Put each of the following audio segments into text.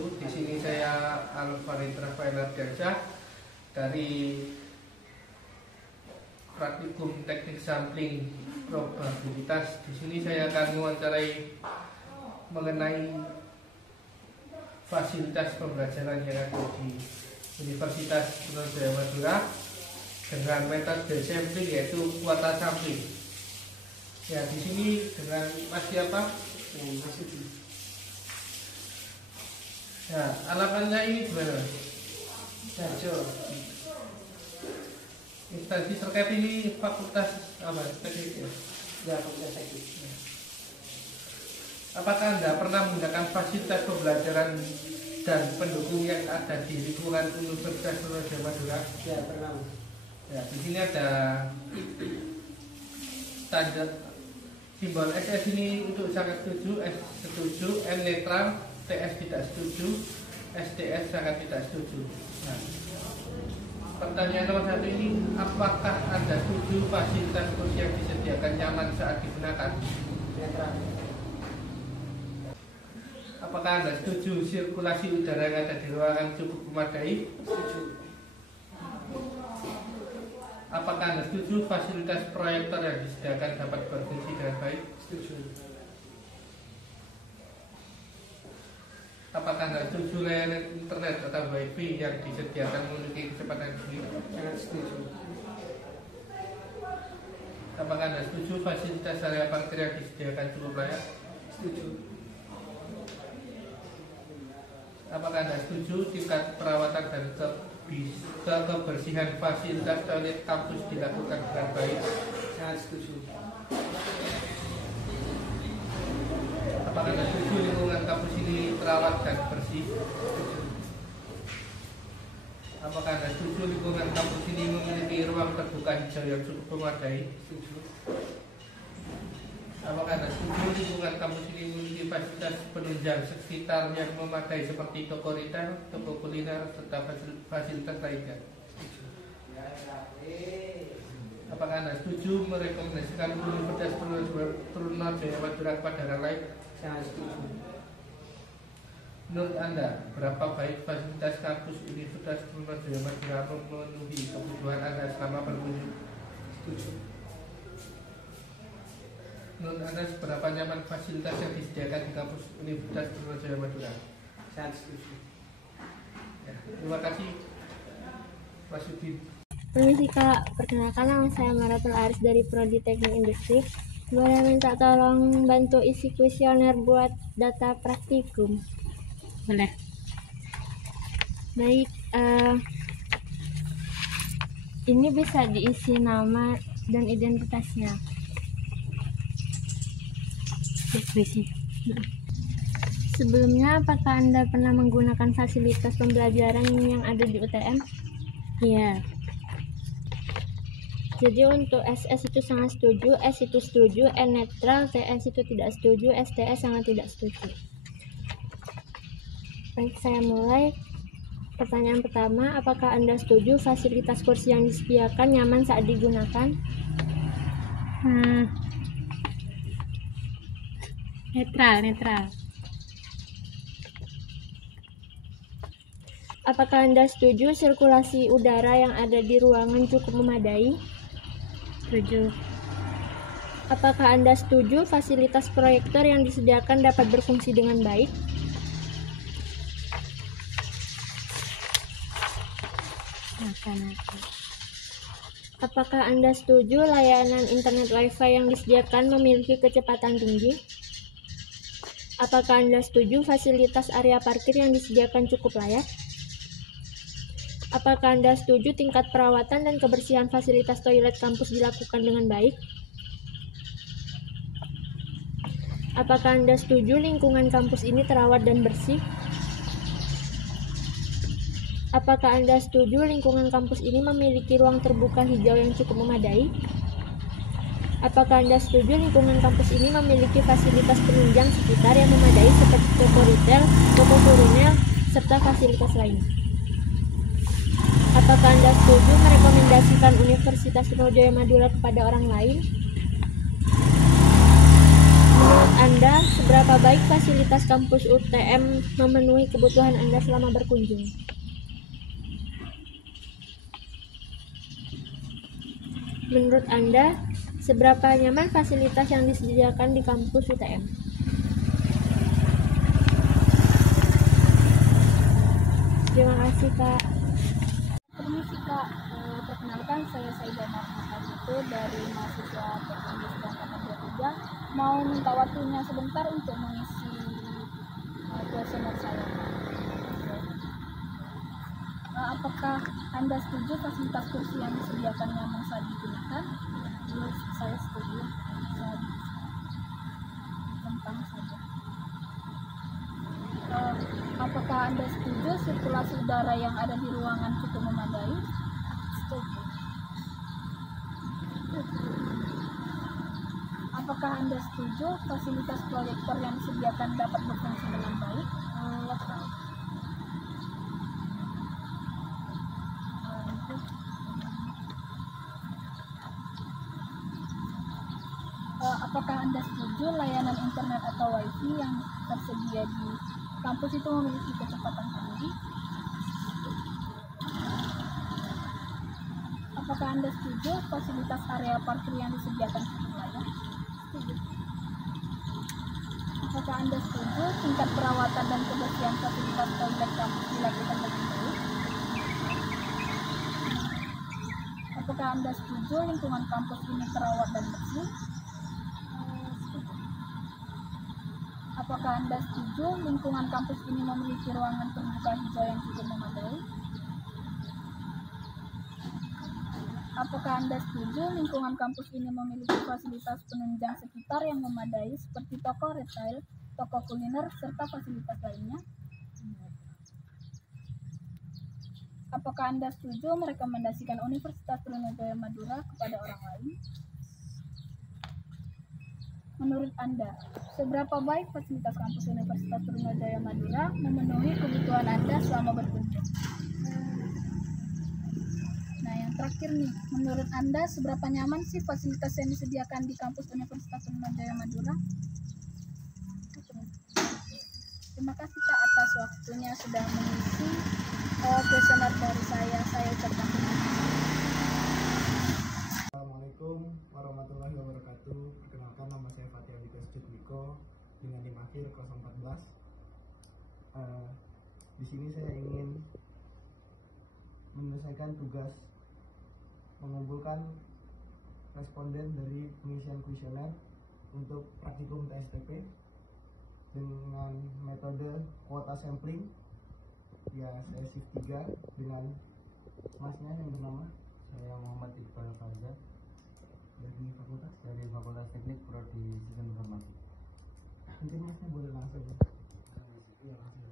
wabarakatuh. Di sini saya Alvarin Rafael Ardiansyah dari Praktikum Teknik Sampling Probabilitas. Di sini saya akan mewawancarai mengenai fasilitas pembelajaran yang ada di Universitas Trunojoyo Madura dengan metode sampling, yaitu kuota sampling. Ya, di sini dengan Mas siapa? Mas Yudi. Ya, alamannya ini gimana? Jajo. Instansi terkait ini fakultas apa? Teknik ya? Ya, fakultas teknik. Ya. Apakah Anda pernah menggunakan fasilitas pembelajaran dan pendukung yang ada di lingkungan Universitas Trunojoyo Madura? Ya, pernah. Ya, di sini ada tanda simbol SS ini untuk sangat setuju, S setuju, N netral, TS tidak setuju, STS sangat tidak setuju. Nah, pertanyaan nomor 1 ini, apakah Anda setuju fasilitas kursi yang disediakan nyaman saat digunakan? Netral. Apakah Anda setuju sirkulasi udara yang ada di ruangan cukup memadai? Setuju. Apakah Anda setuju fasilitas proyektor yang disediakan dapat berfungsi dengan baik? Setuju. Apakah Anda setuju layanan internet atau wifi yang disediakan memiliki kecepatan tinggi? Sangat setuju. Apakah Anda setuju fasilitas area parkir yang disediakan cukup layak? Setuju. Apakah Anda setuju tingkat perawatan dan kebersihan fasilitas toilet kampus dilakukan dengan baik? Sangat setuju. Apakah Anda setuju lingkungan kampus ini terawat dan bersih? Apakah Anda setuju lingkungan kampus ini memiliki ruang terbuka hijau yang cukup memadai? Setuju. Apakah Anda setuju lingkungan kampus ini memiliki fasilitas penunjang sekitar yang memadai seperti toko retail, toko kuliner, serta fasilitas lainnya? Apakah Anda setuju merekomendasikan Universitas Trunojoyo Madura kepada orang lain? Sangat setuju. Menurut Anda, berapa baik fasilitas kampus Universitas Trunojoyo Madura memenuhi kebutuhan Anda selama berkunjung? Setuju. Menurut Anda, seberapa nyaman fasilitas yang disediakan di kampus Universitas Trunojoyo Madura? Sangat setuju. Ya, terima kasih, Mas Yudi. Permisi Kak, perkenalkan nama saya Maratul Aris dari Prodi Teknik Industri. Boleh minta tolong bantu isi kuesioner buat data praktikum? Boleh. Baik, ini bisa diisi nama dan identitasnya. Sebelumnya, apakah Anda pernah menggunakan fasilitas pembelajaran yang ada di UTM? Iya. Jadi untuk SS itu sangat setuju, S itu setuju, N netral, TS itu tidak setuju, STS sangat tidak setuju. Baik, saya mulai. Pertanyaan pertama, apakah Anda setuju fasilitas kursi yang disediakan nyaman saat digunakan? Netral. Apakah Anda setuju sirkulasi udara yang ada di ruangan cukup memadai? Setuju. Apakah Anda setuju fasilitas proyektor yang disediakan dapat berfungsi dengan baik? Apakah Anda setuju layanan internet Wi-Fi yang disediakan memiliki kecepatan tinggi? Apakah Anda setuju fasilitas area parkir yang disediakan cukup layak? Apakah Anda setuju tingkat perawatan dan kebersihan fasilitas toilet kampus dilakukan dengan baik? Apakah Anda setuju lingkungan kampus ini terawat dan bersih? Apakah Anda setuju lingkungan kampus ini memiliki ruang terbuka hijau yang cukup memadai? Apakah Anda setuju lingkungan kampus ini memiliki fasilitas penunjang sekitar yang memadai seperti toko retail, toko kuliner, serta fasilitas lainnya? Apakah Anda setuju merekomendasikan Universitas Trunojoyo Madura kepada orang lain? Menurut Anda, seberapa baik fasilitas kampus UTM memenuhi kebutuhan Anda selama berkunjung? Menurut Anda, seberapa nyaman fasilitas yang disediakan di kampus UTM? Terima kasih, Kak. Permisi Kak, perkenalkan saya Saidah Mahmud itu dari mahasiswa Teknik Angkatan 23 mau minta waktunya sebentar untuk mengisi kuesioner saya. Apakah Anda setuju fasilitas kursi yang disediakan nyaman saat digunakan? Saya setuju. Tentang saja. Apakah Anda setuju sirkulasi udara yang ada di ruangan cukup memadai? Setuju. Apakah Anda setuju fasilitas proyektor yang disediakan dapat berfungsi dengan baik? Lepas. Apakah Anda setuju layanan internet atau wifi yang tersedia di kampus itu memiliki kecepatan tinggi? Apakah Anda setuju fasilitas area parkir yang disediakan cukup layak? Setuju. Apakah Anda setuju tingkat perawatan dan kebersihan fasilitas toilet kampus dilakukan dengan baik? Apakah Anda setuju lingkungan kampus ini terawat dan bersih? Setuju. Apakah Anda setuju lingkungan kampus ini memiliki ruangan terbuka hijau yang cukup memadai? Apakah Anda setuju lingkungan kampus ini memiliki fasilitas penunjang sekitar yang memadai seperti toko retail, toko kuliner, serta fasilitas lainnya? Apakah Anda setuju merekomendasikan Universitas Trunojoyo Madura kepada orang lain? Menurut Anda, seberapa baik fasilitas kampus Universitas Trunojoyo Madura memenuhi kebutuhan Anda selama berkunjung? Nah, yang terakhir nih, menurut Anda seberapa nyaman sih fasilitas yang disediakan di kampus Universitas Trunojoyo Madura? Terima kasih Kak atas waktunya sudah mengisi kuesioner dari saya. Saya ucapkan terima kasih. Assalamualaikum warahmatullahi wabarakatuh. Perkenalkan, nama saya Fatih Abdikas Cutmiko dengan NIM akhir 014. Di sini saya ingin menyelesaikan tugas mengumpulkan responden dari pengisian kuesioner untuk praktikum TSTP dengan metode kuota sampling. Ya, saya shift 3 dengan masnya yang bernama Saya Muhammad Iqbal Fauzan dari fakultas. dari Fakultas Teknik Prodi Sistem Informasi. Mungkin masnya boleh langsung. Iya, langsung.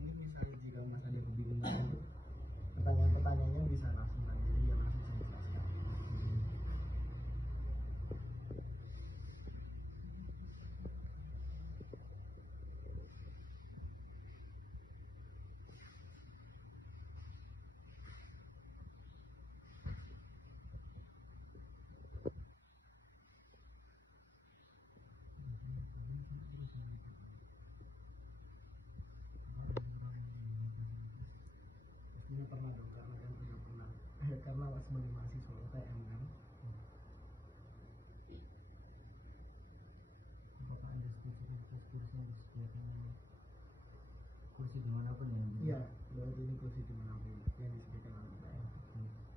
Ini bisa, jika mas ada kebingungan, pertanyaan-pertanyaannya bisa langsung tanya, jadi langsung saya jelaskan. Ini pernah dong, karena kan sudah pernah karena sebagai mahasiswa UTM kan. Apakah Anda setuju dengan kursi yang disediakan? Kursi dimanapun ya? Iya, berarti ini kursi dimanapun yang disediakan oleh UTM.